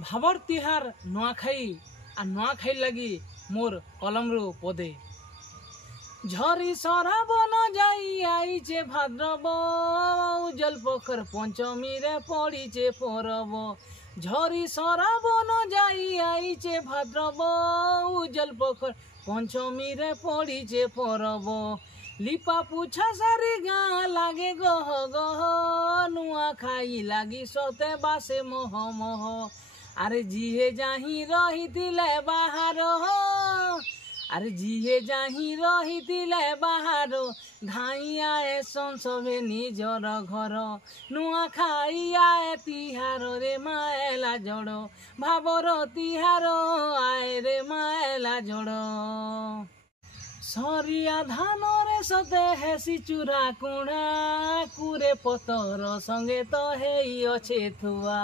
भाबर तिहार नुआखाई आ नुआखाई लगी मोर कलम रू पदे झरी सराबन जाई आईचे भाद्रव उज्जल पोखर पंचमी रे पड़ीचे परब झरी सराबन जाई आईचे भाद्रव उज्जल पोखर पंचमी रे पड़ीचे परब लिपा पुछा सारी गाँ लागे गह गह नुआखाई लगी सते बासे मोह मोह अरे जीहे जाही रही बाहर अरे जीहे जाही रही बाहर घाई आए संसभे निजर घर नुआखाई आए तिहार रे माएला जड़ भाबर तिहार आए रे माएला जड़ सरिया धान रे सते हेसी चूरा कुणा कुरे पतर संगे तो हेई अच्छे थुआ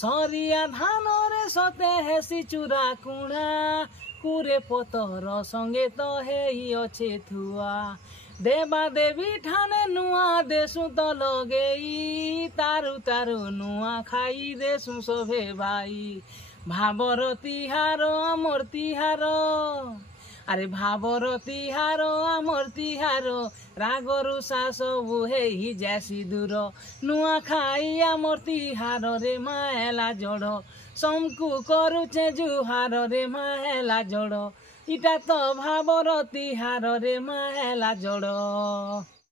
सरिया धान रे सते हेसी चूरा कुणा कुरे पतर संगे तो हेई अच्छे थुआ देवा देवी ठाने नुआ देसु तो लगेई तारु तारु नुआ खाई देसु सभे भाई भाबर तिहार आमर तिहार अरे भाबर तिहार आमर तिहार रागरु सबु हेई जासी दूर नुआखाई आमर तिहार रे माएला जड़ समकु करुचे जुहार रे माएला जड़ इटा तो भाबर तिहार रे माएला जड़।